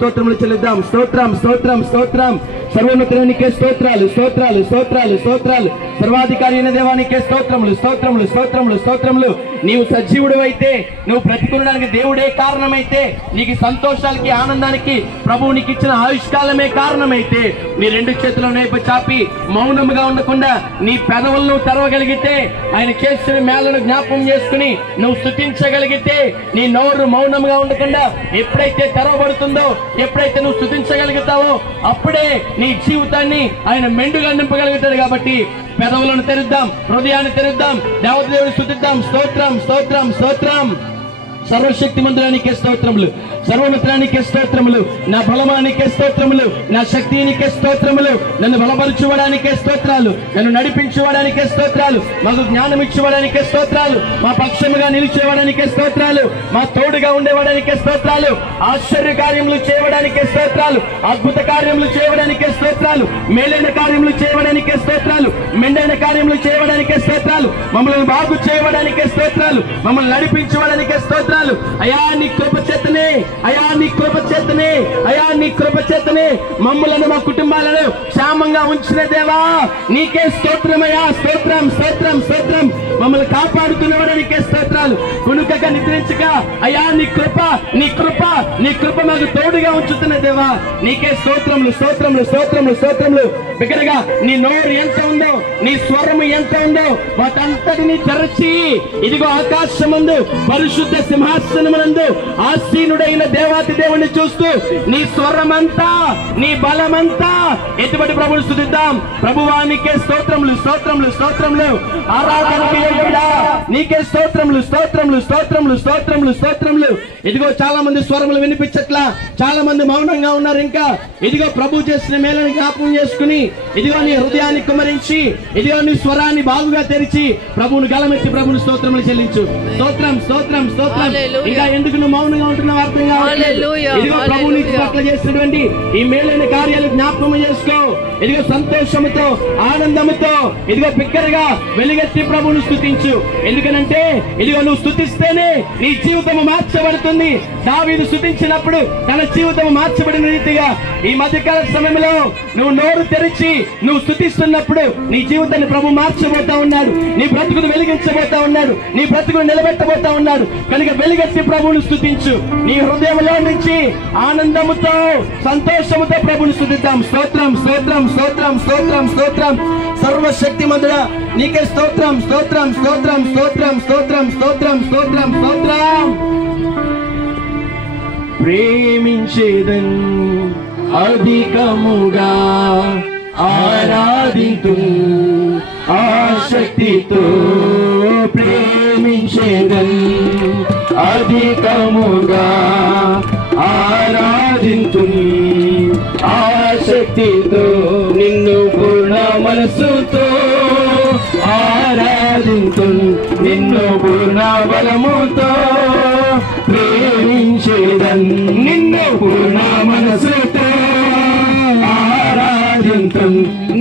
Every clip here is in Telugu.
స్తోత్రములు చెల్లిద్దాం. స్తోత్రం స్తోత్రం స్తోత్రం. సర్వోన్నతునికే స్తోత్రాలు స్తోత్రాలు స్తోత్రాలు స్తోత్రాలు. సర్వాధికారి అయిన దేవానికే స్తోత్రములు స్తోత్రములు స్తోత్రములు స్తోత్రములు. నీవు సజీవుడు అయితే, నువ్వు బ్రతికునడానికి దేవుడే కారణమైతే, నీకు సంతోషాలకి ఆనందానికి ప్రభువు నీకు ఇచ్చిన ఆయుష్కాలమే కారణమైతే, నీ రెండు చేతులను వైపు చాపి మౌనముగా ఉండకుండా నీ పెదవులను తెరవగలిగితే, ఆయన చేసిన మేలను జ్ఞాపకం చేసుకుని నువ్వు స్తుతించగలిగితే, నీ నోరు మౌనముగా ఉండకుండా ఎప్పుడైతే తెరవబడుతుందో, ఎప్పుడైతే నువ్వు స్తుతించగలుగుతావో అప్పుడే నీ జీవితాన్ని ఆయన మెండుగా నింపగలుగుతాడు. కాబట్టి పెదవులను తెరుద్దాం, హృదయాన్ని తెరుద్దాం, దేవదేవుని స్తుతిద్దాం. స్తోత్రం స్తోత్రం స్తోత్రం. సర్వశక్తిమంతుడానికే స్తోత్రములు, సర్వోన్నతానికే స్తోత్రములు, నా బలమానికే స్తోత్రములు, నా శక్తినికే స్తోత్రములు, నన్ను బలపరచుకోవడానికే స్తోత్రాలు, నన్ను నడిపించుకోవడానికే స్తోత్రాలు, మాకు జ్ఞానం ఇచ్చేవాడానికే స్తోత్రాలు, మా పక్షముగా నిలిచేవాడానికే స్తోత్రాలు, మా తోడుగా ఉండేవాడానికే స్తోత్రాలు, ఆశ్చర్య కార్యములు చేయడానికే స్తోత్రాలు, అద్భుత కార్యములు చేయడానికే స్తోత్రాలు, మేలైన కార్యములు చేయడానికే స్తోత్రాలు, మెండైన కార్యములు చేయడానికే స్తోత్రాలు, మమ్మల్ని బాగు చేయడానికే స్తోత్రాలు, మమ్మల్ని నడిపించడానికే స్తోత్రాలు. అయా నీ కృప చేతనే, అయా నీ కృప చేతనే, అయా నీ కృప చేతనే మమ్మలను మా కుటుంబాలను క్షేమంగా ఉంచిన దేవా నీకే స్తోత్రమయ్యా. స్తోత్రం స్తోత్రం స్తోత్రం. మమ్మల్ని కాపాడుతున్నవాడికే స్తోత్రాలు. కునుకగా నిద్రించక అయా నీ కృప నీ కృప నీ కృప మాకు తోడుగా ఉంచుతున్న దేవా నీకే స్తోత్రములు స్తోత్రములు స్తోత్రములు స్తోత్రములు. బిగ్గరగా నీ నోరు ఎంత ఉందో, నీ స్వరము ఎంత ఉందో వాటంతటిని తెరచి, ఇదిగో ఆకాశమందు పరిశుద్ధ సింహాసనమునందు ఆసీనుడైన దేవాతి దేవుణ్ణి చూస్తూ నీ స్వరమంతా, నీ బలమంతా ఎటువంటి ప్రభువుని స్తుతిద్దాం. ప్రభువానికే స్తోత్రములు స్తోత్రములు స్తోత్రములు. ఆరాధనకు యోగ్యుడా నీకే స్తోత్రములు స్తోత్రములు స్తోత్రములు స్తోత్రములు స్తోత్రములు. ఇదిగో చాలా మంది స్వరములు వినిపించట్లా, చాలా మంది మౌనంగా ఉన్నారు. ఇంకా ఇదిగో ప్రభు చేసిన మేలను జ్ఞాపకం చేసుకుని, ఇదిగో నీ హృదయాన్ని కుమరించి, ఇదిగో నీ స్వరాన్ని బాగుగా తెరిచి ప్రభువును గలమెత్తి ప్రభువుని స్తోత్రములు చెల్లించు. స్తోత్రం స్తోత్రం స్తోత్రం. ఇంకా ఎందుకు నువ్వు మౌనంగా ఉంటున్నావు అర్థం కావట్లేదు. ఇదిగో ప్రభువు నీ పట్ల చేసినటువంటి ఈ మేలైన కార్యాలు జ్ఞాపకం చేసుకో. ఇదిగో సంతోషముతో ఆనందముతో ఇదిగో బిగ్గరగా వెలుగెత్తి ప్రభువును స్తుతించు. ఎందుకనంటే ఇదిగో నువ్వు స్తుతిస్తేనే నీ జీవితము మార్చబడుతుంది. దావీదు స్తుతించినప్పుడు తన జీవితము మార్చబడిన రీతిగా ఈ మధ్యకాల సమయంలో నువ్వు నోరు తెరిచి నువ్వు స్తుతిస్తున్నప్పుడు నీ జీవితాన్ని ప్రభు మార్చబోతా ఉన్నాడు. నీ బ్రతుకును వెలిగించబోతా ఉన్నాడు. నీ బ్రతుకును నిలబెట్టబోతా ఉన్నాడు. కనుక వెలుగెత్తి ప్రభువును స్తుతించు. నీ హృదయంలో నుంచి ఆనందముతో సంతోషముతో ప్రభువును స్తుతిద్దాం. స్తోత్రం స్తోత్రం స్తోత్రం స్తోత్రం స్తోత్రం. సర్వశక్తిమంతుడా నీకే స్తోత్రం స్తోత్రం స్తోత్రం స్తోత్రం స్తోత్రం స్తోత్రం స్తోత్రం స్తోత్రం. ప్రేమించేదన్ అధికముగా ఆరాధింతు ఆశక్తితో, ప్రేమించేదన్ అధికముగా ఆరాధింతు ఆశక్తితో, నిన్ను పూర్ణ మనసుతో ఆరాధింతు, నిన్ను పూర్ణ బలముతో ప్రేమించేదన్, నిన్ను పూర్ణ మనసుతో ఆరాధింతు,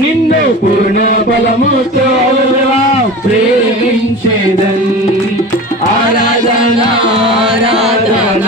నిన్ను పూర్ణ బలముతో ప్రేమించేదన్. ఆరాధన ఆరాధన